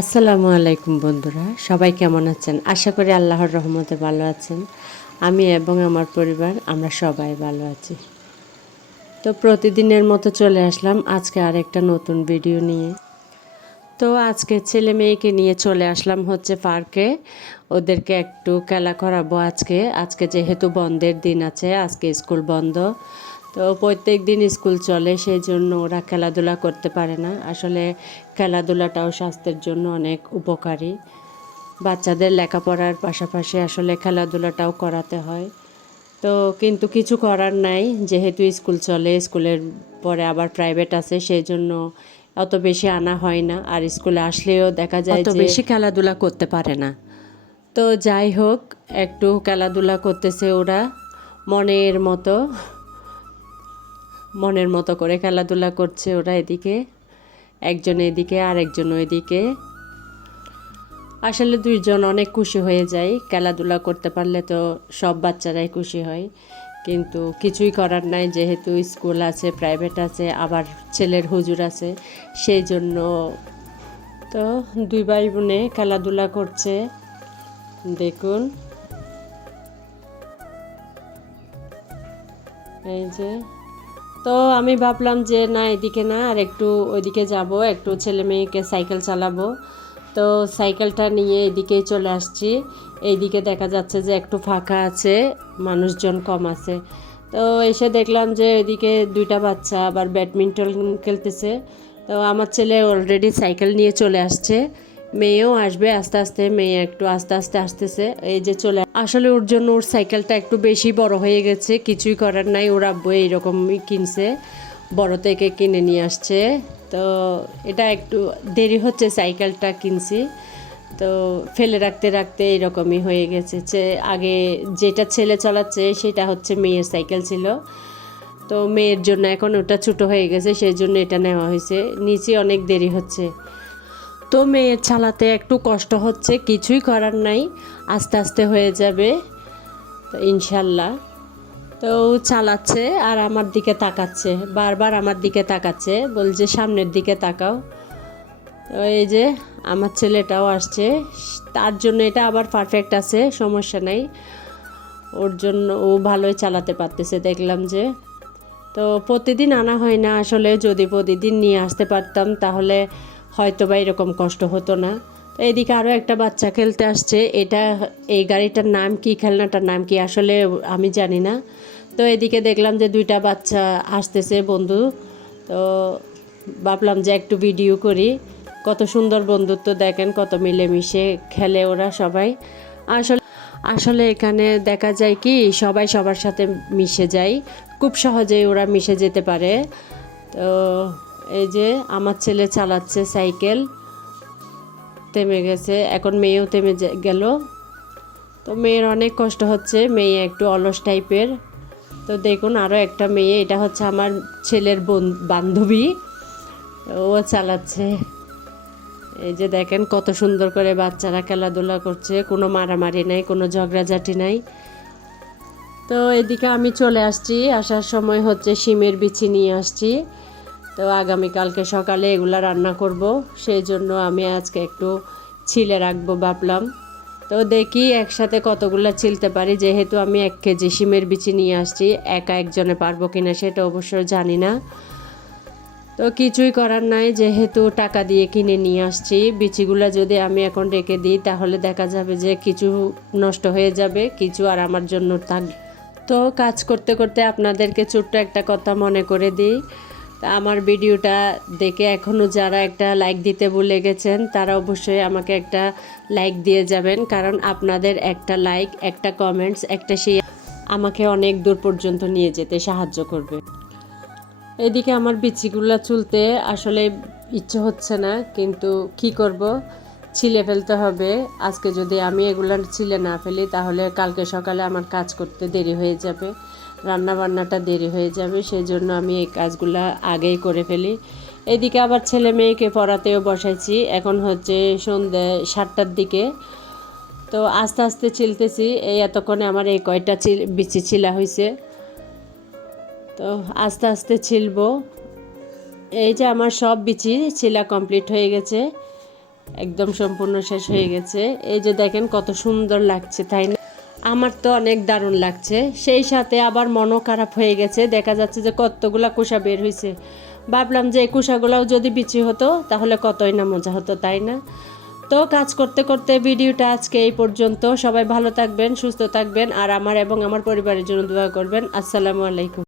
আসসালামু আলাইকুম বন্ধুরা, সবাই কেমন আছেন? আশা করি আল্লাহর রহমতে ভালো আছেন। আমি এবং আমার পরিবার, আমরা সবাই ভালো আছি। তো প্রতিদিনের মতো চলে আসলাম আজকে আরেকটা নতুন ভিডিও নিয়ে। তো আজকে ছেলে মেয়েকে নিয়ে চলে আসলাম হচ্ছে পার্কে। ওদেরকে একটু খেলা করাবো আজকে। আজকে যেহেতু বন্ধের দিন আছে, আজকে স্কুল বন্ধ। তো প্রত্যেক দিন স্কুল চলে সেই জন্য ওরা খেলাধুলা করতে পারে না। আসলে খেলাধুলাটাও স্বাস্থ্যের জন্য অনেক উপকারী। বাচ্চাদের লেখাপড়ার পাশাপাশি আসলে খেলাধুলাটাও করাতে হয়। তো কিন্তু কিছু করার নাই যেহেতু স্কুল চলে স্কুলের পরে আবার প্রাইভেট আছে সেই জন্য অত বেশি আনা হয় না। আর স্কুলে আসলেও দেখা যায় অত বেশি খেলাধুলা করতে পারে না। তো যাই হোক একটু খেলাধুলা করতেছে ওরা মনের মতো। মনের মতো করে খেলাধুলা করছে ওরা এদিকে, একজন এদিকে আর একজন ওইদিকে। আসলে দুইজন অনেক খুশি হয়ে যায়, খেলাধুলা করতে পারলে তো সব বাচ্চারাই খুশি হয়। কিন্তু কিছুই করার নাই, যেহেতু স্কুল আছে, প্রাইভেট আছে, আবার ছেলের হুজুর আছে, সেই জন্য তো দুই ভাই বোনে খেলাধুলা করছে। দেখুন। এই যে তো আমি ভাবলাম যে, না, এদিকে না, আর একটু ওইদিকে যাব, একটু ছেলে মেয়েকে সাইকেল চালাবো। তো সাইকেলটা নিয়ে এদিকেই চলে আসছি। এইদিকে দেখা যাচ্ছে যে একটু ফাঁকা আছে, মানুষজন কম আছে। তো এসে দেখলাম যে, এদিকে দুইটা বাচ্চা আবার ব্যাডমিন্টন খেলতেছে। তো আমার ছেলে অলরেডি সাইকেল নিয়ে চলে আসছে। মেয়েও আসবে, আস্তে আস্তে মেয়ে একটু আস্তে আস্তে আসতেছে। এই যে চলে আসলে ওর জন্য ওর সাইকেলটা একটু বেশি বড় হয়ে গেছে, কিছুই করার নাই। ওর আব্বু এইরকমই কিনছে, বড় থেকে কিনে নিয়ে আসছে। তো এটা একটু দেরি হচ্ছে সাইকেলটা কিনছি। তো ফেলে রাখতে রাখতে এরকমই হয়ে গেছে। যে আগে যেটা ছেলে চালাচ্ছে সেটা হচ্ছে মেয়ের সাইকেল ছিল। তো মেয়ের জন্য এখন ওটা ছোটো হয়ে গেছে সেই জন্য এটা নেওয়া হয়েছে। নিচে অনেক দেরি হচ্ছে। তো মেয়ের চালাতে একটু কষ্ট হচ্ছে, কিছুই করার নাই, আস্তে আস্তে হয়ে যাবে, তো ইনশাল্লাহ। তো ও চালাচ্ছে আর আমার দিকে তাকাচ্ছে, বারবার আমার দিকে তাকাচ্ছে, বলছে সামনের দিকে তাকাও। তো এই যে আমার ছেলেটাও আসছে, তার জন্য এটা আবার পারফেক্ট আছে, সমস্যা নেই। ওর জন্য ও ভালোই চালাতে পারতেছে, দেখলাম যে। তো প্রতিদিন আনা হয় না, আসলে যদি প্রতিদিন নিয়ে আসতে পারতাম, তাহলে হয়তো বা এরকম কষ্ট হতো না। তো এদিকে আরও একটা বাচ্চা খেলতে আসছে। এটা, এই গাড়িটার নাম কি, খেলনাটার নাম কি আসলে আমি জানি না। তো এদিকে দেখলাম যে দুইটা বাচ্চা আসতেছে বন্ধু। তো ভাবলাম যে একটু ভিডিও করি। কত সুন্দর বন্ধুত্ব দেখেন, কত মিলেমিশে খেলে ওরা সবাই। আসলে আসলে এখানে দেখা যায় কি, সবাই সবার সাথে মিশে যায়। খুব সহজেই ওরা মিশে যেতে পারে। তো এই যে আমার ছেলে চালাচ্ছে সাইকেল, থেমে গেছে। এখন মেয়েও থেমে গেল। তো মেয়ের অনেক কষ্ট হচ্ছে, মেয়ে একটু অলস টাইপের। তো দেখুন আরও একটা মেয়ে, এটা হচ্ছে আমার ছেলের বান্ধবী। ও চালাচ্ছে। এই যে দেখেন কত সুন্দর করে বাচ্চারা খেলাধুলা করছে, কোনো মারামারি নাই, কোনো ঝগড়াঝাটি নাই। তো এদিকে আমি চলে আসছি, আসার সময় হচ্ছে সিমের বিচি নিয়ে আসছি। তো আগামীকালকে সকালে এগুলো রান্না করব। সেই জন্য আমি আজকে একটু ছিলে রাখব ভাবলাম। তো দেখি একসাথে কতগুলো ছিলতে পারি। যেহেতু আমি এক কেজি সিমের বিচি নিয়ে আসছি, একা একজনে পারব কিনা সেটা অবশ্য জানি না। তো কিছুই করার নাই, যেহেতু টাকা দিয়ে কিনে নিয়ে আসছি। বিচিগুলো যদি আমি এখন রেখে দিই, তাহলে দেখা যাবে যে কিছু নষ্ট হয়ে যাবে, কিছু আর আমার জন্য থাক তো কাজ করতে করতে আপনাদেরকে ছোট্ট একটা কথা মনে করে দিই। তা আমার ভিডিওটা দেখে এখনও যারা একটা লাইক দিতে ভুলে গেছেন, তারা অবশ্যই আমাকে একটা লাইক দিয়ে যাবেন। কারণ আপনাদের একটা লাইক একটা কমেন্টস একটা সেই আমাকে অনেক দূর পর্যন্ত নিয়ে যেতে সাহায্য করবে। এদিকে আমার বিচিগুলো চুলতে আসলে ইচ্ছে হচ্ছে না, কিন্তু কি করব? ছিলে ফেলতে হবে। আজকে যদি আমি এগুলো ছিলে না ফেলি, তাহলে কালকে সকালে আমার কাজ করতে দেরি হয়ে যাবে। রান্না বান্নাটা দেরি হয়ে যাবে সেই জন্য আমি এই কাজগুলো আগেই করে ফেলি। এদিকে আবার ছেলে মেয়েকে পড়াতেও বসাইছি, এখন হচ্ছে সন্ধ্যে সাতটার দিকে। তো আস্তে আস্তে চিলতেছি, এই এতক্ষণে আমার এই কয়টা চিল, বিচি ছিলা হয়েছে তো আস্তে আস্তে ছিলব। এই যে আমার সব বিচি ছিলা কমপ্লিট হয়ে গেছে, একদম সম্পূর্ণ শেষ হয়ে গেছে। এই যে দেখেন কত সুন্দর লাগছে, তাই না? আমার তো অনেক দারুণ লাগছে। সেই সাথে আবার মনও খারাপ হয়ে গেছে। দেখা যাচ্ছে যে কতগুলা কুষা বের হয়েছে ভাবলাম যে এই কুষাগুলাও যদি বিচি হতো, তাহলে কতই না মজা হতো, তাই না? তো কাজ করতে করতে ভিডিওটা আজকে এই পর্যন্ত। সবাই ভালো থাকবেন, সুস্থ থাকবেন, আর আমার এবং আমার পরিবারের জন্য দোয়া করবেন। আসসালামু আলাইকুম।